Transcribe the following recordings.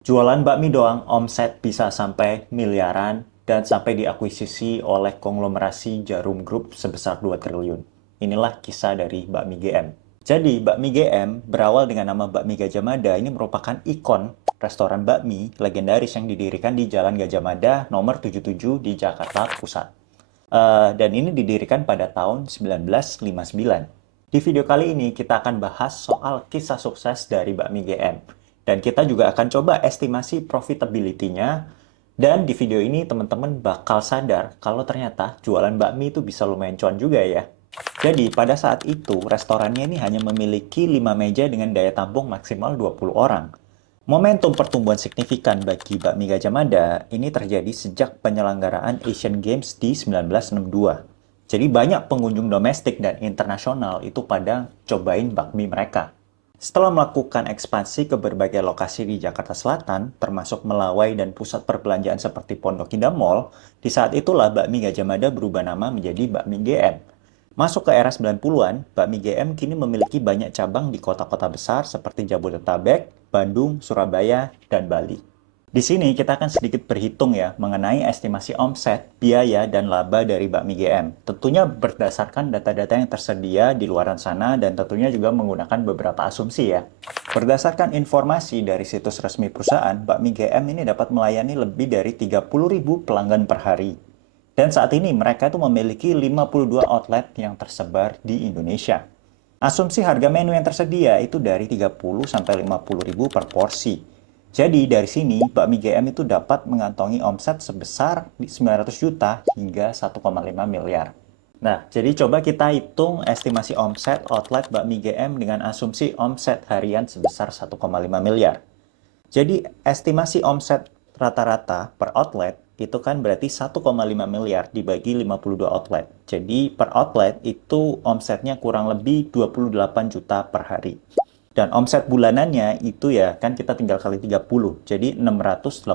Jualan bakmi doang, omset bisa sampai miliaran dan sampai diakuisisi oleh konglomerasi Jarum Group sebesar 2 triliun. Inilah kisah dari bakmi GM. Jadi, bakmi GM berawal dengan nama Bakmi Gajah Mada. Ini merupakan ikon restoran bakmi legendaris yang didirikan di Jalan Gajah Mada nomor 77 di Jakarta Pusat. Dan ini didirikan pada tahun 1959. Di video kali ini kita akan bahas soal kisah sukses dari bakmi GM. Dan kita juga akan coba estimasi profitability-nya. Dan di video ini teman-teman bakal sadar kalau ternyata jualan bakmi itu bisa lumayan cuan juga ya. Jadi pada saat itu restorannya ini hanya memiliki 5 meja dengan daya tampung maksimal 20 orang. Momentum pertumbuhan signifikan bagi bakmi Gajah Mada ini terjadi sejak penyelenggaraan Asian Games di 1962. Jadi banyak pengunjung domestik dan internasional itu pada cobain bakmi mereka. Setelah melakukan ekspansi ke berbagai lokasi di Jakarta Selatan, termasuk Melawai dan pusat perbelanjaan seperti Pondok Indah Mall, di saat itulah bakmi Gajah Mada berubah nama menjadi bakmi GM. Masuk ke era 90-an, bakmi GM kini memiliki banyak cabang di kota-kota besar seperti Jabodetabek, Bandung, Surabaya, dan Bali. Di sini kita akan sedikit berhitung ya mengenai estimasi omset, biaya, dan laba dari bakmi GM. Tentunya berdasarkan data-data yang tersedia di luar sana dan tentunya juga menggunakan beberapa asumsi ya. Berdasarkan informasi dari situs resmi perusahaan, bakmi GM ini dapat melayani lebih dari 30.000 pelanggan per hari. Dan saat ini mereka itu memiliki 52 outlet yang tersebar di Indonesia. Asumsi harga menu yang tersedia itu dari 30 sampai 50 ribu per porsi. Jadi dari sini bakmi GM itu dapat mengantongi omset sebesar 900 juta hingga 1,5 miliar. Nah, jadi coba kita hitung estimasi omset outlet bakmi GM dengan asumsi omset harian sebesar 1,5 miliar. Jadi estimasi omset rata-rata per outlet itu kan berarti 1,5 miliar dibagi 52 outlet. Jadi per outlet itu omsetnya kurang lebih 28 juta per hari. Dan omset bulanannya itu ya kan kita tinggal kali 30. Jadi 684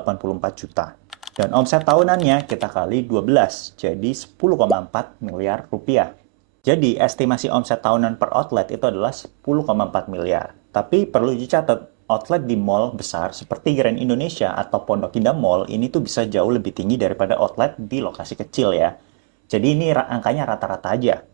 juta. Dan omset tahunannya kita kali 12. Jadi 10,4 miliar rupiah. Jadi estimasi omset tahunan per outlet itu adalah 10,4 miliar. Tapi perlu dicatat, outlet di mall besar seperti Grand Indonesia atau Pondok Indah Mall ini tuh bisa jauh lebih tinggi daripada outlet di lokasi kecil ya. Jadi ini angkanya rata-rata aja.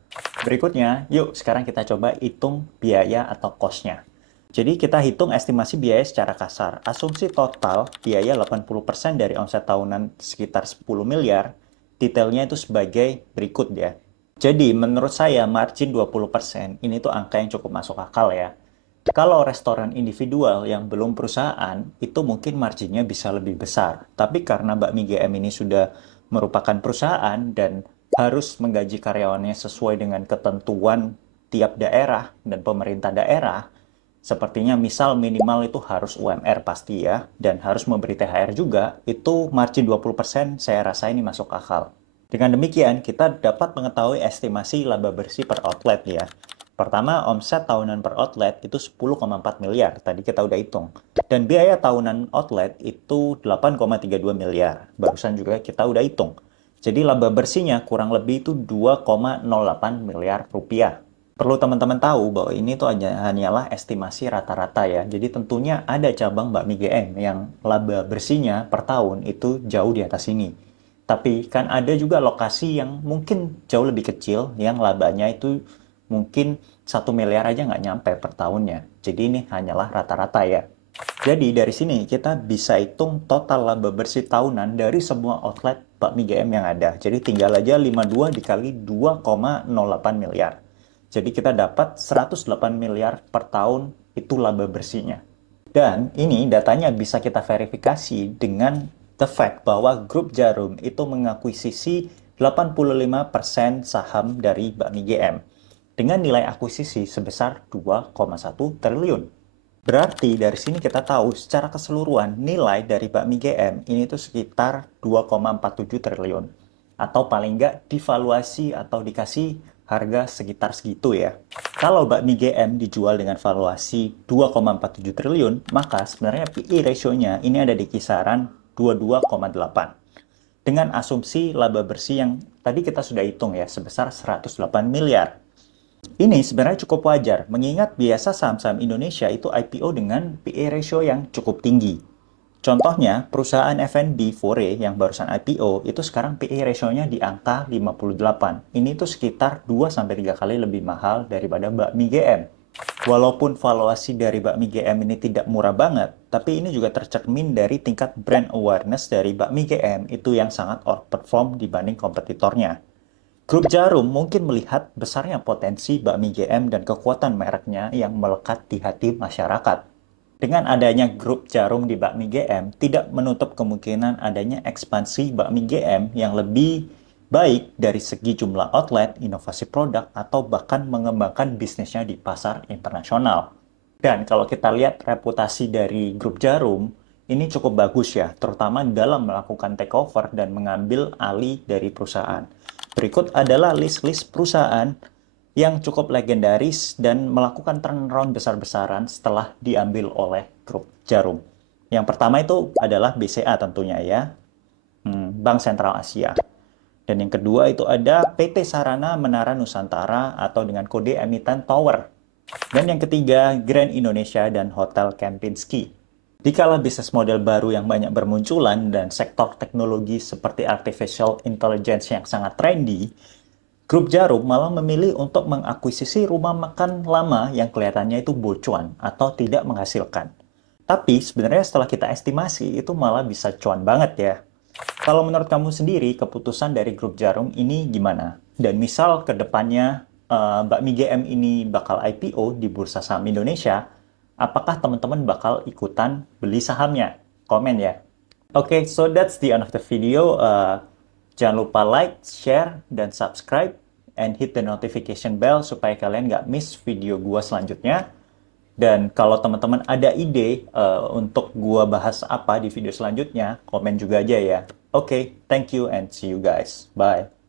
Berikutnya, yuk sekarang kita coba hitung biaya atau cost-nya. Jadi kita hitung estimasi biaya secara kasar. Asumsi total biaya 80% dari omset tahunan sekitar 10 miliar. Detailnya itu sebagai berikut ya. Jadi menurut saya margin 20% ini tuh angka yang cukup masuk akal ya. Kalau restoran individual yang belum perusahaan, itu mungkin marginnya bisa lebih besar. Tapi karena Bakmi GM ini sudah merupakan perusahaan dan harus menggaji karyawannya sesuai dengan ketentuan tiap daerah dan pemerintah daerah, sepertinya misal minimal itu harus UMR pasti ya, dan harus memberi THR juga, itu margin 20% saya rasa ini masuk akal. Dengan demikian, kita dapat mengetahui estimasi laba bersih per outlet ya. Pertama, omset tahunan per outlet itu 10,4 miliar, tadi kita udah hitung. Dan biaya tahunan outlet itu 8,32 miliar, barusan juga kita udah hitung. Jadi laba bersihnya kurang lebih itu 2,08 miliar rupiah. Perlu teman-teman tahu bahwa ini tuh hanyalah estimasi rata-rata ya. Jadi tentunya ada cabang bakmi GM yang laba bersihnya per tahun itu jauh di atas ini. Tapi kan ada juga lokasi yang mungkin jauh lebih kecil yang labanya itu mungkin 1 miliar aja nggak nyampe per tahunnya. Jadi ini hanyalah rata-rata ya. Jadi dari sini kita bisa hitung total laba bersih tahunan dari semua outlet bakmi GM yang ada. Jadi tinggal aja 52 dikali 2,08 miliar. Jadi kita dapat 108 miliar per tahun itu laba bersihnya. Dan ini datanya bisa kita verifikasi dengan the fact bahwa grup Jarum itu mengakuisisi 85% saham dari Bakmi GM dengan nilai akuisisi sebesar 2,1 triliun. Berarti dari sini kita tahu secara keseluruhan nilai dari Bakmi GM ini tuh sekitar 2,47 triliun. Atau paling nggak divaluasi atau dikasih harga sekitar segitu ya. Kalau bakmi GM dijual dengan valuasi 2,47 triliun, maka sebenarnya PE ratio-nya ini ada di kisaran 22,8. Dengan asumsi laba bersih yang tadi kita sudah hitung ya, sebesar 108 miliar. Ini sebenarnya cukup wajar, mengingat biasa saham-saham Indonesia itu IPO dengan PE ratio yang cukup tinggi. Contohnya, perusahaan F&B Fore yang barusan IPO itu sekarang PE ratio-nya di angka 58. Ini tuh sekitar 2-3 kali lebih mahal daripada bakmi GM. Walaupun valuasi dari bakmi GM ini tidak murah banget, tapi ini juga tercermin dari tingkat brand awareness dari bakmi GM itu yang sangat outperform dibanding kompetitornya. Grup Jarum mungkin melihat besarnya potensi bakmi GM dan kekuatan mereknya yang melekat di hati masyarakat. Dengan adanya grup Jarum di bakmi GM, tidak menutup kemungkinan adanya ekspansi bakmi GM yang lebih baik dari segi jumlah outlet, inovasi produk, atau bahkan mengembangkan bisnisnya di pasar internasional. Dan kalau kita lihat reputasi dari grup Jarum, ini cukup bagus ya, terutama dalam melakukan takeover dan mengambil alih dari perusahaan. Berikut adalah list-list perusahaan yang cukup legendaris dan melakukan turnaround besar-besaran setelah diambil oleh grup Jarum. Yang pertama itu adalah BCA tentunya ya, Bank Sentral Asia. Dan yang kedua itu ada PT Sarana Menara Nusantara atau dengan kode emiten Tower. Dan yang ketiga, Grand Indonesia dan Hotel Kempinski. Dikala bisnis model baru yang banyak bermunculan dan sektor teknologi seperti artificial intelligence yang sangat trendy, Grup Jarum malah memilih untuk mengakuisisi rumah makan lama yang kelihatannya itu bocuan atau tidak menghasilkan. Tapi sebenarnya setelah kita estimasi itu malah bisa cuan banget ya. Kalau menurut kamu sendiri, keputusan dari Grup Jarum ini gimana? Dan misal ke depannya Bakmi GM ini bakal IPO di Bursa Saham Indonesia, apakah teman-teman bakal ikutan beli sahamnya? Komen ya. Oke, so that's the end of the video. Jangan lupa like, share, dan subscribe, and hit the notification bell supaya kalian nggak miss video gua selanjutnya. Dan kalau teman-teman ada ide untuk gua bahas apa di video selanjutnya, komen juga aja ya. Oke, thank you and see you guys. Bye.